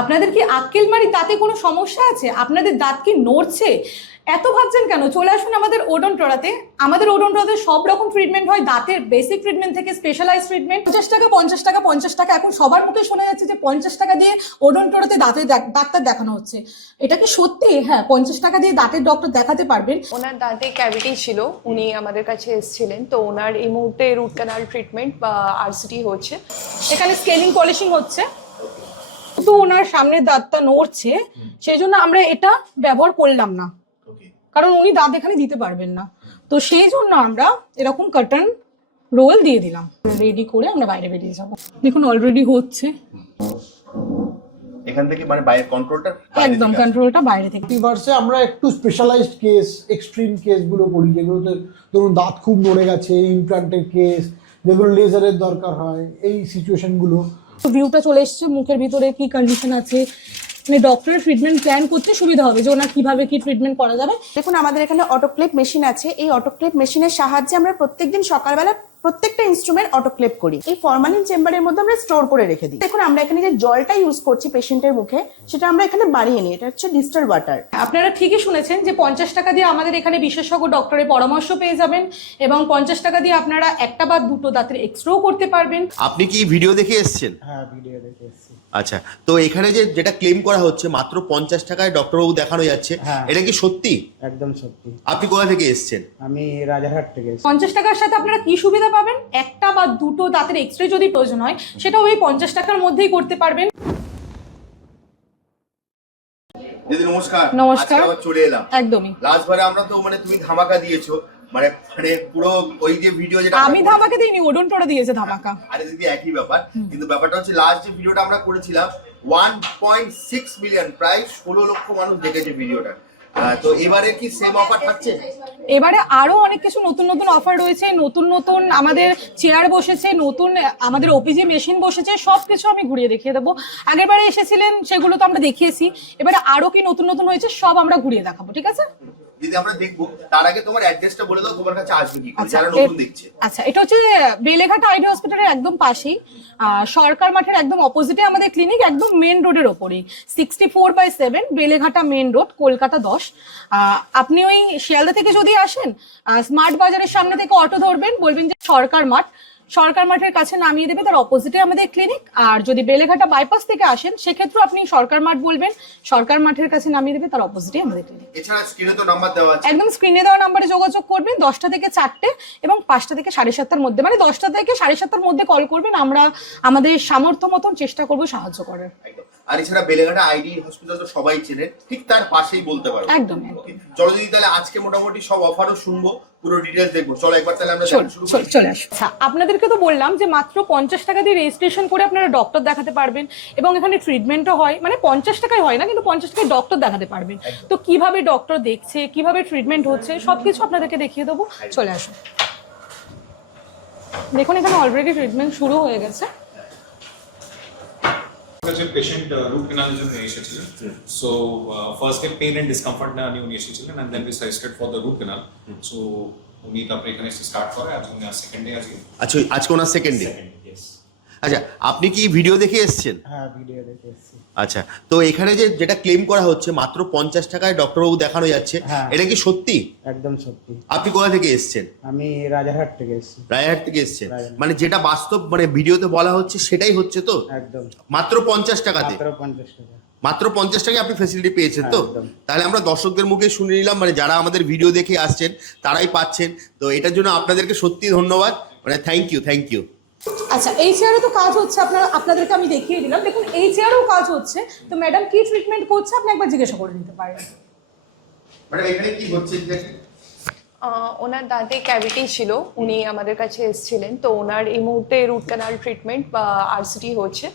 আপনাদের কি আক্কেলমারি দাঁতে কোনো সমস্যা আছে? আপনাদের দাঁত কি নড়ছে? এত ভাবছেন কেন? চলে আসুন আমাদের ওডোনটোরাতে। আমাদের ওডোনটোরাতে সব রকম ট্রিটমেন্ট হয়, দাঁতের বেসিক ট্রিটমেন্ট থেকে স্পেশালাইজ ট্রিটমেন্ট। 50 টাকা 50 টাকা 50 টাকা, এখন সবার মুখে শোনা যাচ্ছে যে 50 টাকা দিয়ে ওডোনটোরাতে দাঁতের ডাক্তার দেখানো হচ্ছে। এটা কি সত্যি? হ্যাঁ, 50 টাকা দিয়ে দাঁতের ডক্টর দেখাতে পারবেন। ওনার দাঁতে ক্যাভিটি ছিল, উনি আমাদের কাছে এসেছিলেন, তো ওনার এই মুহূর্তে রুট ক্যানাল ট্রিটমেন্ট বা আরসিটি হচ্ছে। এখানে স্কেলিং পলিশিং হচ্ছে। তো ওনার সামনের দাঁতটা নড়ছে, সেই জন্য আমরা এটা ব্যবহার করলাম না, কারণ উনি দাঁত এখানে দিতে পারবেন না। তো সেই জন্য আমরা এরকম কার্টন রোল দিয়ে দিলাম। রেডি করে আমরা বাইরে বেরিয়ে যাবো। দেখুন অলরেডি হচ্ছে, এখান থেকে মানে বাইরে কন্ট্রোলটা একদম কন্ট্রোলটা বাইরে থেকে। ইউনিভার্সে আমরা একটু স্পেশালাইজড কেস, এক্সট্রিম কেসগুলো করি, যেগুলোতে ধরুন দাঁত খুব নড়ে গেছে, ইমপ্লান্টের কেস, যেগুলো লেজারের দরকার হয়, এই সিচুয়েশনগুলো। ভিউটা চলে এসছে, মুখের ভিতরে কি কন্ডিশন আছে, মানে ডক্টরের ট্রিটমেন্ট প্ল্যান করতে সুবিধা হবে যে ওনার কিভাবে কি ট্রিটমেন্ট করা যাবে। দেখুন আমাদের এখানে অটোক্লেভ মেশিন আছে। এই অটোক্লেভ মেশিনের সাহায্যে আমরা প্রত্যেকদিন সকালবেলা প্রত্যেকটা ইনস্ট্রুমেন্ট অটোক্লেভ করি। এই ফরমালিন চেম্বারের মধ্যে আমরা স্টোর করে রেখে দিই। দেখুন আমরা এখানে যে জলটা ইউজ করছি পেশেন্টের মুখে, সেটা আমরা এখানে বাড়িয়ে নিই। এটা হচ্ছে ডিস্টাল ওয়াটার। আপনারা ঠিকই শুনেছেন যে 50 টাকা দিয়ে আমাদের এখানে বিশেষজ্ঞ ডক্টরের পরামর্শ পেয়ে যাবেন, এবং 50 টাকা দিয়ে আপনারা একটা বা দুটো দাঁতের এক্সরেও করতে পারবেন। আপনি কি ভিডিও দেখে এসেছেন? হ্যাঁ, ভিডিও দেখে এসেছি। আচ্ছা, তো এখানে যেটা ক্লেম করা হচ্ছে মাত্র 50 টাকায় ডক্টরবাবু দেখানো যাচ্ছে, হ্যাঁ। এটা কি সত্যি? একদম সত্যি। আপনি কোথা থেকে এসেছেন? আমি রাজারহাট থেকে এসেছি। 50 টাকার সাথে আপনারা কি সুবিধা পাবেন? একটা বা দুটো দাঁতের এক্সরে যদি প্রয়োজন হয়, সেটা ওই 50 টাকার মধ্যেই করতে পারবেন। দিদি নমস্কার। নমস্কার। আজকে আবার চলে এলাম। একদমই। লাস্ট বারে আমরা তো মানে তুমি ধামাকা দিয়েছো, মানে পুরো ওই যে ভিডিও যেটা আমি ধামাকা দিইনি, ওডোনটোরা দিয়েছে ধামাকা। আরে দিদি একই ব্যাপার, কিন্তু ব্যাপারটা হচ্ছে লাস্ট যে ভিডিওটা আমরা করেছিলাম 1.6 মিলিয়ন, প্রায় 16 লক্ষ মানুষ দেখেছে ভিডিওটা। তো এবারে কি সেম অফার থাকছে? এবারে আরো অনেক কিছু নতুন নতুন অফার রয়েছে, নতুন নতুন আমাদের চেয়ার বসেছে, নতুন আমাদের ওপিজি মেশিন বসেছে, সবকিছু আমি ঘুরিয়ে দেখিয়ে দেবো। আগের বারে এসেছিলেন সেগুলো তো আমরা দেখিয়েছি, এবারে আরো কি নতুন নতুন হয়েছে সব আমরা ঘুরিয়ে দেখাবো, ঠিক আছে? দিদি আমরা দেখবো, তার আগে তোমার অ্যাড্রেসটা বলে দাও, তোমার কাছে আসবে কি করে যারা নতুন দেখছে। আচ্ছা, এটা হচ্ছে বেলেঘাটা আইডি হসপিটালের একদম পাশেই, সরকার মাঠের একদম অপোজিটে আমাদের ক্লিনিক, একদম মেন রোডের ওপরেই, 64/7 বেলেঘাটা মেন রোড, কলকাতা 10। আপনি ওই শিয়ালদা থেকে যদি আসেন, স্মার্ট বাজারের সামনে থেকে অটো ধরবেন, বলবেন যে সরকার মাঠ, সরকার মাঠের কাছে নামিয়ে দেবে, তার অপোজিটে আমাদের ক্লিনিক। আর যদি বেলেঘাটা বাইপাস থেকে আসেন, সেক্ষেত্রে আপনি সরকার মাঠ বলবেন, সরকার মাঠের কাছে নামিয়ে দেবে, তার অপোজিটে আমাদের ক্লিনিক। এছাড়া স্ক্রিনে তো নাম্বার দেওয়া আছে, একদম স্ক্রিনে দেওয়া নাম্বারে যোগাযোগ করবেন। 10টা থেকে 4টে এবং 5টা থেকে 7:30-র মধ্যে, মানে 10টা থেকে 7:30-র মধ্যে কল করবেন। আমরা আমাদের সামর্থ্য মতন চেষ্টা করবো সাহায্য করার। একদম। আর এছাড়া বেলেঘাটা আইডি হসপিটাল তো সবাই চেনে, ঠিক তার পাশেই বলতে পারবো। একদম। চলো দিদি, তাহলে আজকে মোটামুটি সব অফারও শুনবো, পুরো ডিটেইলস দেখবো। চলো একবার তাহলে আমরা শুরু করি। চলে আসো। আচ্ছা, আপনাদেরকে তো বললাম যে মাত্র 50 টাকা দিয়ে রেজিস্ট্রেশন করে আপনারা ডক্টর দেখাতে পারবেন, এবং এখানে ট্রিটমেন্টও হয়, মানে 50 টাকায় হয় না, কিন্তু 50 টাকায় ডক্টর দেখাতে পারবেন। তো কিভাবে ডক্টর দেখছে, কিভাবে ট্রিটমেন্ট হচ্ছে, সবকিছু আপনাদেরকে দেখিয়ে দেবো। চলে আসো। দেখুন এখানে অলরেডি ট্রিটমেন্ট শুরু হয়ে গেছে। পেশেন্ট রুট ক্যানালের জন্য এসেছিলেন। So first day pain and discomfort না নিয়ে উনি এসেছিলেন, and then we suggested for the root canal. So উনি তারপরে এখানে স্টার্ট করে, আজকে উনি সেকেন্ড ডে আজকে। আচ্ছা, আজকে ওনার সেকেন্ড ডে। আচ্ছা, আপনি কি ভিডিও দেখে এসেছেন? হ্যাঁ, ভিডিও দেখে এসেছি। আচ্ছা, তো এখানে যেটা ক্লেম করা হচ্ছে মাত্র 50 টাকায় ডক্টরবাবু দেখানো যাচ্ছে, হ্যাঁ। এটা কি সত্যি? একদম সত্যি। আপনি কোথা থেকে এসেছেন? আমি রাজারহাট থেকে এসেছি। রায়হাট থেকে এসেছেন, রায়হাট। মানে যেটা বাস্তব মানে ভিডিওতে বলা হচ্ছে সেটাই হচ্ছে তো? একদম। মাত্র 50 টাকাতে, মাত্র 50 টাকা। মাত্র 50 টাকায় আপনি ফ্যাসিলিটি পেয়েছেন তো? একদম। তাহলে আমরা দর্শকদের মুখে শুনে নিলাম, মানে যারা আমাদের ভিডিও দেখে আসছেন তারাই পাচ্ছেন। তো এটার জন্য আপনাদেরকে সত্যি ধন্যবাদ, মানে থ্যাংক ইউ, থ্যাংক ইউ। আচ্ছা, এই চেয়ারে তো কাজ হচ্ছে, আপনাদেরকে আমি দেখিয়ে দিলাম। দেখুন এই চেয়ারেও কাজ হচ্ছে। তো ম্যাডাম কি ট্রিটমেন্ট করছে আপনি একবার জিজ্ঞাসা করে নিতে পারেন। ম্যাডাম এখানে কি হচ্ছে? ওনার দাঁতে ক্যাভিটি ছিল, উনি আমাদের কাছে এসেছিলেন, তো ওনার এই মুহূর্তে রুট ক্যানাল ট্রিটমেন্ট বা আরসিটি হচ্ছে।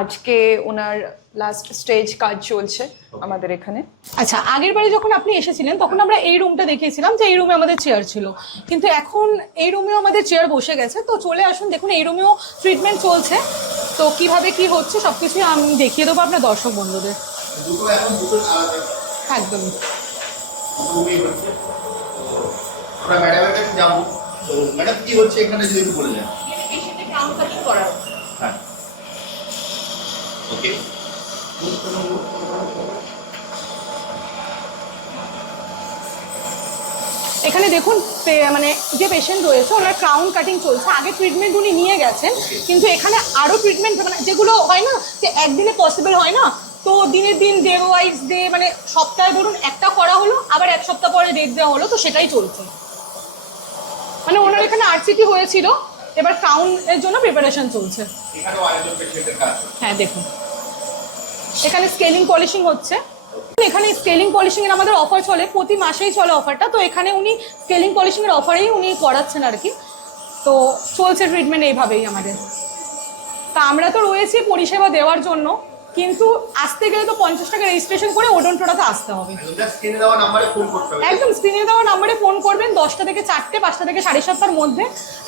আজকে ওনার লাস্ট স্টেজ কাজ চলছে আমাদের এখানে। আচ্ছা, আগের বারে যখন আপনি এসেছিলেন তখন আমরা এই রুমটা দেখিয়েছিলাম, যে এই রুমে আমাদের চেয়ার ছিল, কিন্তু এখন এই রুমেও আমাদের চেয়ার বসে গেছে। তো চলে আসুন, দেখুন এই রুমেও ট্রিটমেন্ট চলছে। তো কিভাবে কি হচ্ছে সবকিছুই আমি দেখিয়ে দেবো আপনার দর্শক বন্ধুদের। দুটো এখন দুটো আলাদা একদমই। রুমই হচ্ছে। আমরা ম্যাডামের কাছে যাবো। তো ম্যাডাম কি হচ্ছে এখানে যদি একটু বলে দেন। পেশেন্টের ক্রাউন কাটিং করা হচ্ছে। হ্যাঁ, ওকে। এখানে দেখুন মানে যে পেশেন্ট রয়েছে ওনার ক্রাউন কাটিং চলছে, আগে ট্রিটমেন্ট উনি নিয়ে গেছেন, কিন্তু এখানে আরো ট্রিটমেন্ট মানে যেগুলো হয় না যে একদিনে পসিবল হয় না, তো দিনের দিন ডে ওয়াইজ ডে মানে সপ্তাহে ধরুন একটা করা হলো, আবার এক সপ্তাহ পরে ডেট দেওয়া হলো, তো সেটাই চলছে। মানে ওনার এখানে আরসিটি হয়েছিল, এবার ক্রাউন এর জন্য প্রিপারেশন চলছে। এখানেও আরেকজন পেশেন্টের কাজ। হ্যাঁ দেখুন এখানে স্কেলিং পলিশিং হচ্ছে, এখানে স্কেলিং পলিশিং এর আমাদের অফার চলে, প্রতি মাসেই চলে অফারটা, তো এখানে উনি স্কেলিং পলিশিং এর অফারেই উনি করাচ্ছেন আর কি। তো চলছে ট্রিটমেন্ট এইভাবেই আমাদের। তা আমরা তো রয়েছি পরিষেবা দেওয়ার জন্য, কিন্তু আসতে গেলে তো 50 টাকা রেজিস্ট্রেশন করে ওডনটোডাতে আসতে হবে। স্ক্রিনে দেওয়া নাম্বারে ফোন করতে হবে। একদম স্ক্রিনে দেওয়া নাম্বারে ফোন করবেন, 10টা থেকে 4টে, 5টা থেকে 7:30টার মধ্যে।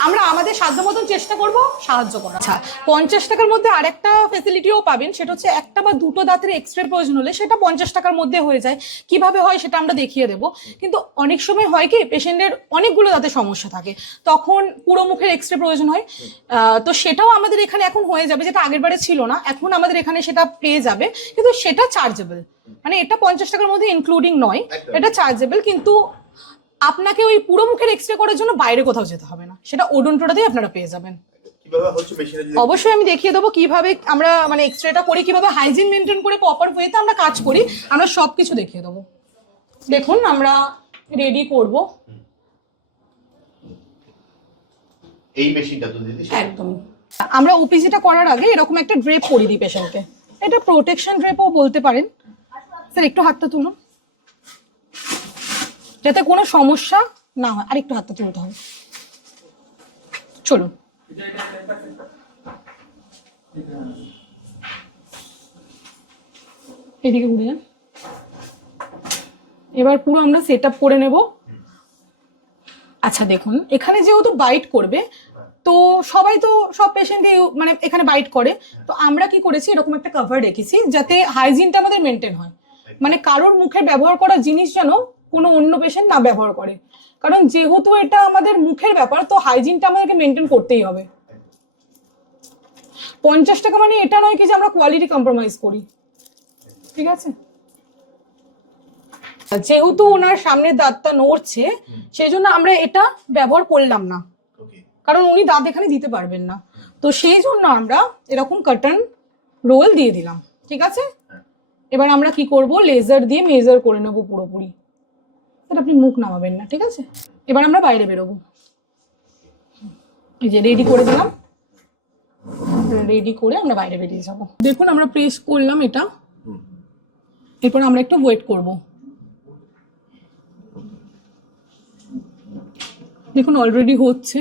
আমরা আমাদের সাধ্য মতন চেষ্টা করব সাহায্য করা। আচ্ছা 50 টাকার মধ্যে আরেকটা ফেসিলিটিও পাবেন, সেটা হচ্ছে একটা বা দুটো দাঁতের এক্সরে প্রয়োজন হলে সেটা 50 টাকার মধ্যে হয়ে যায়। কিভাবে হয় সেটা আমরা দেখিয়ে দেবো, কিন্তু অনেক সময় হয় কি পেশেন্টের অনেকগুলো দাঁতের সমস্যা থাকে, তখন পুরো মুখের এক্সরে প্রয়োজন হয়, তো সেটাও আমাদের এখানে এখন হয়ে যাবে, যেটা আগের বারে ছিল না, এখন আমাদের এখানে সেটা পেয়ে যাবে, কিন্তু সেটা চার্জেবল। মানে এটা 50 টাকার মধ্যে ইনক্লুডিং নয়, এটা চার্জেবল, কিন্তু আপনাকে ওই পুরো মুখের এক্সরে করার জন্য বাইরে কোথাও যেতে হবে না, সেটা ওডনটোডাতেই আপনারা পেয়ে যাবেন। কিভাবে হচ্ছে মেশিনে? অবশ্যই আমি দেখিয়ে দেবো কিভাবে আমরা মানে এক্সরেটা করি, কিভাবে হাইজিন মেনটেন করে প্রপার ওয়েতে আমরা কাজ করি, আমরা সবকিছু দেখিয়ে দেবো। দেখুন আমরা রেডি করব এই মেশিনটা তো দিদি একদমই। আমরা ওপিজিটা করার আগে এরকম একটা ড্রেপ পরিয়ে দিই পেশেন্টকে, এটা প্রোটেকশন ড্রেপও বলতে পারেন। স্যার একটু হাতটা তুলুন যাতে কোনো সমস্যা না হয়, আর একটু হাতটা তুলতে হবে। চলুন এদিকে ঘুরে যান। এবার পুরো আমরা সেট আপ করে নেব। আচ্ছা দেখুন এখানে যেহেতু বাইট করবে, তো সবাই তো সব পেশেন্টই মানে এখানে বাইট করে, তো আমরা কি করেছি এরকম একটা কভার রেখেছি যাতে হাইজিনটা আমাদের মেনটেন হয়, মানে কারোর মুখে ব্যবহার করা জিনিস যেন কোনো অন্য পেশেন্ট না ব্যবহার করে, কারণ যেহেতু এটা আমাদের মুখের ব্যাপার, তো হাইজিনটা আমাদেরকে মেনটেন করতেই হবে। 50 টাকা মানে এটা নয় কি যে আমরা কোয়ালিটি কম্প্রোমাইজ করি, ঠিক আছে? যেহেতু ওনার সামনের দাঁতটা নড়ছে, সেই জন্য আমরা এটা ব্যবহার করলাম না, কারণ উনি দাঁত এখানে দিতে পারবেন না, তো সেই জন্য আমরা এরকম কার্টন রোল দিয়ে দিলাম, ঠিক আছে? এবার আমরা কি করব, লেজার দিয়ে মেজার করে নেবো পুরোপুরি, তাহলে আপনি মুখ নামাবেন না, ঠিক আছে? এবার আমরা বাইরে বেরোবো, এই যে রেডি করে দিলাম, রেডি করে আমরা বাইরে বেরিয়ে যাব। দেখুন আমরা প্রেস করলাম এটা, এরপর আমরা একটু ওয়েট করব। দেখুন অলরেডি হচ্ছে,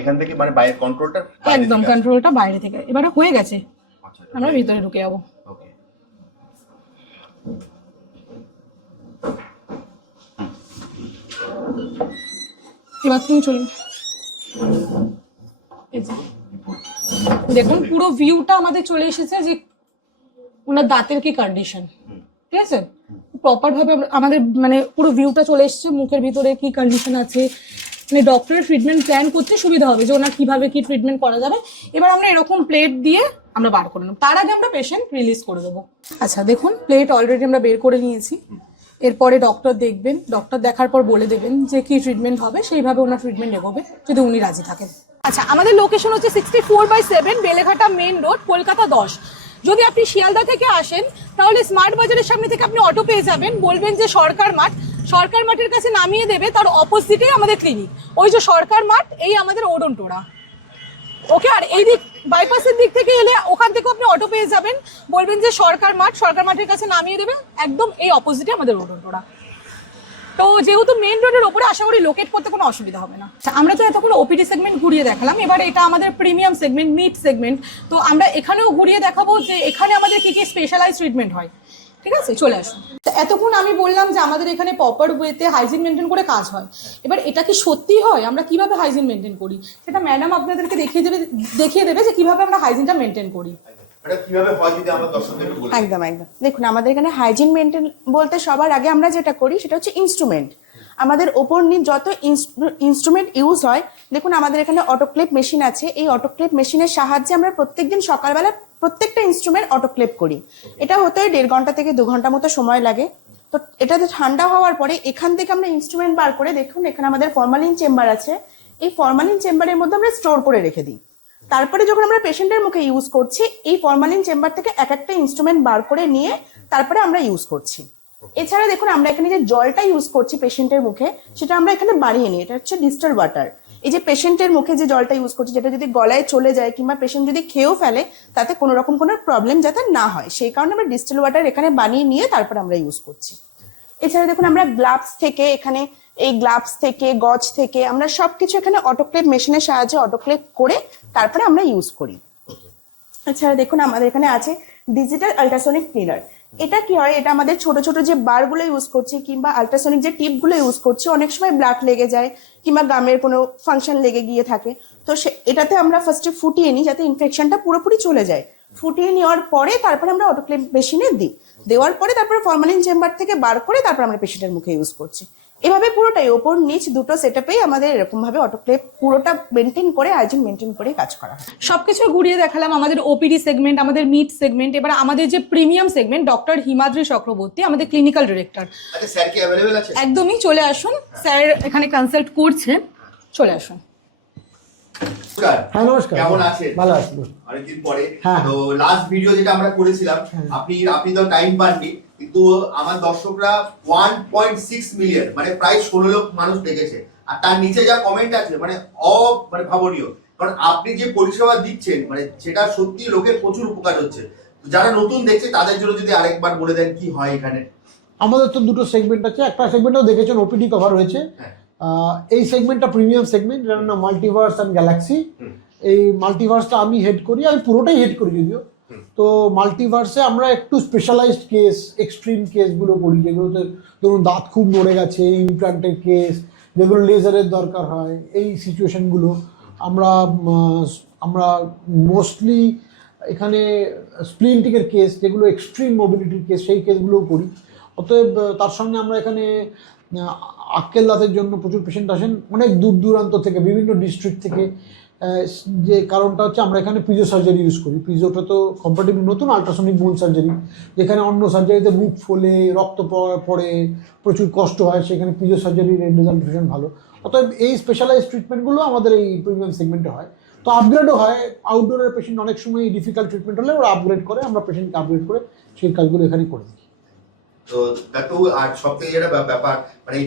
এখান থেকে মানে বাইরে কন্ট্রোলটা একদম কন্ট্রোলটা বাইরে থেকে এবারে হয়ে গেছে, আমরা ভিতরে ঢুকে যাবো। ওকে এবার তুমি চলুন। দেখুন পুরো ভিউটা আমাদের চলে এসেছে যে ওনার দাঁতের কি কন্ডিশন, ঠিক আছে? প্রপার ভাবে আমাদের মানে পুরো ভিউটা চলে এসেছে, মুখের ভিতরে কি কন্ডিশন আছে, মানে ডক্টরের ট্রিটমেন্ট প্ল্যান করতে সুবিধা হবে যে ওনার কিভাবে কি ট্রিটমেন্ট করা যাবে। এবার আমরা এরকম প্লেট দিয়ে আমরা বার করে নেব, তার আগে আমরা পেশেন্ট রিলিজ করে দেবো। আচ্ছা দেখুন প্লেট অলরেডি আমরা বের করে নিয়েছি, এরপরে ডক্টর দেখবেন, ডক্টর দেখার পর বলে দেবেন যে কি ট্রিটমেন্ট হবে, সেইভাবে ওনার ট্রিটমেন্ট এগোবে যদি উনি রাজি থাকেন। আচ্ছা আমাদের লোকেশন হচ্ছে 64/7 বেলেঘাটা মেন রোড, কলকাতা 10। যদি আপনি শিয়ালদা থেকে আসেন তাহলে স্মার্ট বাজারের সামনে থেকে আপনি অটো পেয়ে যাবেন, বলবেন যে সরকার মাঠ, সরকার মাঠের কাছে নামিয়ে দেবে, তার অপোজিটেই আমাদের ক্লিনিক, ওই যে সরকার মাঠ, এই আমাদের ওডনটোড়া, ওকে? আর এই দিক বাইপাসের দিক থেকে এলে ওখান থেকে আপনি অটো পেয়ে যাবেন, বলবেন যে সরকার মাঠ, সরকার মাঠের কাছে নামিয়ে দেবে, একদম এই অপোজিটে আমাদের ওডনটোড়া। তো যেহেতু মেন রোডের ওপরে, আশা করি লোকেট করতে কোনো অসুবিধা হবে না। আমরা তো এতক্ষণ ওপিডি সেগমেন্ট ঘুরিয়ে দেখালাম, এবার এটা আমাদের প্রিমিয়াম সেগমেন্ট, মিড সেগমেন্ট, তো আমরা এখানেও ঘুরিয়ে দেখাবো যে এখানে আমাদের কি কি স্পেশালাইজ ট্রিটমেন্ট হয়, ঠিক আছে? চলে আসুন। এতক্ষণ আমি বললাম যে আমাদের এখানে প্রপার ওয়েতে হাইজিন মেনটেন করে কাজ হয়, এবার এটা কি সত্যি হয়, আমরা কিভাবে হাইজিন মেনটেন করি সেটা ম্যাডাম আপনাদেরকে দেখিয়ে দেবে যে কিভাবে আমরা হাইজিনটা মেনটেন করি। এটা কিভাবে হয় যদি আমরা দর্শকদের বলি? একদম একদম। দেখুন আমাদের এখানে হাইজিন মেনটেন বলতে সবার আগে আমরা যেটা করি সেটা হচ্ছে ইনস্ট্রুমেন্ট। আমাদের ওপর নিচ যত ইনস্ট্রুমেন্ট ইউজ হয়, দেখুন আমাদের এখানে অটোক্লেভ মেশিন আছে। এই অটোক্লেভ মেশিনের সাহায্যে আমরা প্রত্যেকদিন সকালবেলা প্রত্যেকটা ইনস্ট্রুমেন্ট অটোক্লেভ করি। এটা হতে 1.5 ঘন্টা থেকে 2 ঘন্টা মতো সময় লাগে। তো এটাতে ঠান্ডা হওয়ার পরে এখান থেকে আমরা ইনস্ট্রুমেন্ট বার করে, দেখুন এখানে আমাদের ফরমালিন চেম্বার আছে। এই ফরমালিন চেম্বারের মধ্যে আমরা স্টোর করে রেখে দিই। তারপরে যখন আমরা পেশেন্টের মুখে ইউজ করছি, এই ফরমালিন চেম্বার থেকে এক একটা ইনস্ট্রুমেন্ট বার করে নিয়ে তারপরে আমরা ইউজ করছি। এছাড়া দেখুন আমরা এখানে যে জলটা ইউজ করছি পেশেন্টের মুখে, সেটা আমরা এখানে বাড়িয়ে নিই। এটা হচ্ছে ডিস্টিল ওয়াটার। এই যে পেশেন্টের মুখে যে জলটা ইউজ করছি, যেটা যদি গলায় চলে যায় কিংবা পেশেন্ট যদি খেয়েও ফেলে, তাতে কোনো রকম কোনো প্রবলেম যাতে না হয়, সেই কারণে আমরা ডিস্টিল ওয়াটার এখানে বানিয়ে নিয়ে তারপর আমরা ইউজ করছি। এছাড়া দেখুন আমরা গ্লাভস থেকে, এখানে এই গ্লাভস থেকে, গজ থেকে আমরা সবকিছু এখানে অটোক্লেভ মেশিনের সাহায্যে অটোক্লেভ করে তারপরে আমরা ইউজ করি। এছাড়া দেখুন আমাদের এখানে আছে ডিজিটাল আল্ট্রাসনিক ক্লিনার। এটা কি হয়, এটা আমাদের ছোট ছোট যে বারগুলো ইউজ করছি কিংবা আল্ট্রাসনিক যে টিপগুলো ইউজ করছি, অনেক সময় ব্লাড লেগে যায় কিংবা গামের কোনো ফাংশন লেগে গিয়ে থাকে। তো এটাতে আমরা ফার্স্টে ফুটিয়ে নিই যাতে ইনফেকশনটা পুরোপুরি চলে যায়। ফুটিয়ে নেওয়ার পরে তারপরে আমরা অটোক্লেভ মেশিনে দিই। দেওয়ার পরে তারপরে ফরমালিন চেম্বার থেকে বার করে তারপর আমরা পেশেন্টের মুখে ইউজ করছি। এভাবে পুরোটাই ওপর নিচ দুটো সেটআপেই আমাদের এরকম ভাবে অটোক্লেভ পুরোটা মেনটেন করে, হাইজিন মেনটেন করে কাজ করা হয়। সবকিছু ঘুরিয়ে দেখালাম, আমাদের ওপিডি সেগমেন্ট, আমাদের মিড সেগমেন্ট, এবার আমাদের যে premium segment, doctor Himadri Chakraborty আমাদের ক্লিনিক্যাল ডিরেক্টর। আচ্ছা স্যার কি অ্যাভেলেবেল আছে? একদমই, চলে আসুন, স্যার এখানে কনসাল্ট করছেন, চলে আসুন। হ্যাঁ নমস্কার, কেমন আছেন? ভালো আছি। অনেকদিন পরে। হ্যাঁ। তো লাস্ট ভিডিও যেটা আমরা করেছিলাম, আপনি তো টাইম পাননি, কিন্তু আমার দর্শকরা 1.6 মিলিয়ন মানে প্রায় 16 লক্ষ মানুষ দেখেছে। আর তার নিচে যা কমেন্ট আছে মানে মানে ভাবনীয়, কারণ আপনি যে পরিষেবা দিচ্ছেন মানে সেটা সত্যি লোকের প্রচুর উপকার হচ্ছে। তো যারা নতুন দেখছে তাদের জন্য যদি আরেকবার বলে দেন কি হয় এখানে। আমাদের তো দুটো সেগমেন্ট আছে। একটা সেগমেন্টও দেখেছেন ওপিডি কভার হয়েছে। এই সেগমেন্টটা প্রিমিয়াম সেগমেন্ট, যার নাম মাল্টিভার্স অ্যান্ড গ্যালাক্সি। এই মাল্টিভার্সটা আমি হেড করি, আমি পুরোটাই হেড করি যদিও। তো মাল্টিভার্সে আমরা একটু স্পেশালাইজড কেস, এক্সট্রিম কেসগুলো করি, যেগুলোতে ধরুন দাঁত খুব নড়ে গেছে, ইমপ্লান্টের কেস, যেগুলো লেজারের দরকার হয়, এই সিচুয়েশনগুলো আমরা মোস্টলি এখানে স্প্লিন্টিংয়ের কেস, যেগুলো এক্সট্রিম মোবিলিটির কেস, সেই কেসগুলোও করি। অতএব তার সঙ্গে আমরা এখানে আক্কেল দাঁতের জন্য প্রচুর পেশেন্ট আসেন অনেক দূর দূরান্ত থেকে, বিভিন্ন ডিস্ট্রিক্ট থেকে। যে কারণটা হচ্ছে আমরা এখানে পিজো সার্জারি ইউজ করি। পিজোটা তো কম্পারেটিভলি নতুন আল্ট্রাসনিক বোন সার্জারি, যেখানে অন্য সার্জারিতে মুখ ফোলে, রক্ত পড়ে, প্রচুর কষ্ট হয়, সেখানে পিজো সার্জারির রেজাল্ট ভীষণ ভালো। অতএব এই স্পেশালাইজ ট্রিটমেন্টগুলো আমাদের এই প্রিমিয়াম সেগমেন্টে হয়। তো আপগ্রেডও হয়। আউটডোরের পেশেন্ট অনেক সময় ডিফিকাল্ট ট্রিটমেন্ট হলে ওরা আপগ্রেড করে, আমরা পেশেন্টকে আপগ্রেড করে সেই কাজগুলো এখানে করে দিই। তো দেখো, আর সব থেকে যেটা ব্যাপার মানে এই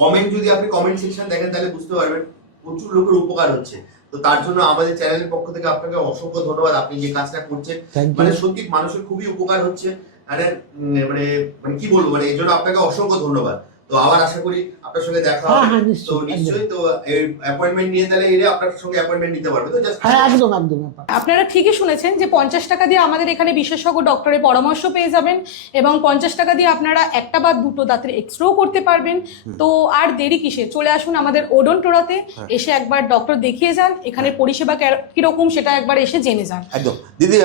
কমেন্ট, যদি আপনি কমেন্ট সেকশন দেখেন তাহলে বুঝতে পারবেন প্রচুর লোকের উপকার হচ্ছে। তো তার জন্য আমাদের চ্যানেলের পক্ষ থেকে আপনাকে অসংখ্য ধন্যবাদ। আপনি যে কাজটা করছেন মানে সত্যি মানুষের খুবই উপকার হচ্ছে। মানে কি বলবো, মানে এই জন্য আপনাকে অসংখ্য ধন্যবাদ। তো আবার আশা করি আপনার সঙ্গে দেখা হবে। তো নিশ্চয়ই তো অ্যাপয়েন্টমেন্ট নিয়ে তাহলে এলে আপনার সঙ্গে অ্যাপয়েন্টমেন্ট নিতে পারবে তো? জাস্ট হ্যাঁ একদম একদম। আপনারা ঠিকই শুনেছেন যে 50 টাকা দিয়ে আমাদের এখানে বিশেষজ্ঞ ডক্টরের পরামর্শ পেয়ে যাবেন, এবং 50 টাকা দিয়ে আপনারা একটা বা দুটো দাঁতের এক্সরেও করতে পারবেন। তো আর দেরি কিসে, চলে আসুন আমাদের ওডনটোরাতে, এসে একবার ডক্টর দেখিয়ে যান, এখানে পরিষেবা কিরকম সেটা একবার এসে জেনে যান। একদম দিদি,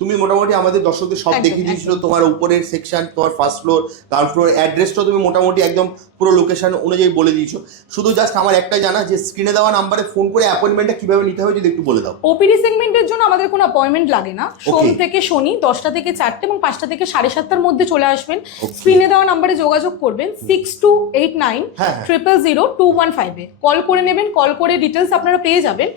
তুমি মোটামুটি আমাদের দর্শকদের সব দেখিয়ে দিয়েছিল, তোমার উপরের সেকশন, তোমার ফার্স্ট ফ্লোর, গ্রাউন্ড ফ্লোর, অ্যাড্রেসটা তুমি মোটামুটি একদম পুরো লোকেশন অনুযায়ী বলে দিয়েছো। শুধু জাস্ট আমার একটাই জানা যে স্ক্রিনে দেওয়া নাম্বারে ফোন করে অ্যাপয়েন্টমেন্টটা কিভাবে নিতে হবে যদি একটু বলে দাও। ওপিডি সেগমেন্টের জন্য আমাদের কোনো অ্যাপয়েন্টমেন্ট লাগে না। সোম থেকে শনি 10টা থেকে 4টে এবং 5টা থেকে 7:30টার মধ্যে চলে আসবেন। স্ক্রিনে দেওয়া নাম্বারে যোগাযোগ করবেন 6289000215 কল করে নেবেন। কল করে ডিটেলস আপনারা পেয়ে যাবেন।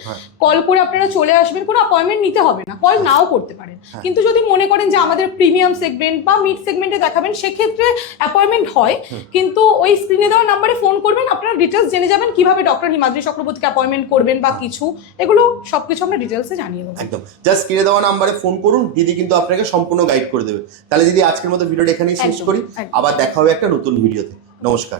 কল করে আপনারা চলে আসবেন, কোনো অ্যাপয়েন্টমেন্ট নিতে হবে না, কল নাও করতে পারেন। কিন্তু যদি মনে করেন যে আমাদের প্রিমিয়াম সেগমেন্ট বা মিড সেগমেন্টে দেখাবেন, সেক্ষেত্রে অ্যাপয়েন্টমেন্ট হয়। কিন্তু ওই স্ক্রিনে দেওয়া নাম্বারে ফোন করবেন, আপনারা ডিটেলস জেনে যাবেন কিভাবে ডক্টর হিমাদ্রি চক্রবর্তীকে অ্যাপয়েন্টমেন্ট করবেন বা কিছু, এগুলো সবকিছু আমরা ডিটেলসে জানিয়ে দেবো। একদম, জাস্ট স্ক্রিনে দেওয়া নাম্বারে ফোন করুন, দিদি কিন্তু আপনাকে সম্পূর্ণ গাইড করে দেবে। তাহলে দিদি আজকের মতো ভিডিওটা এখানেই শেষ করি, আবার দেখা হবে একটা নতুন ভিডিওতে। নমস্কার।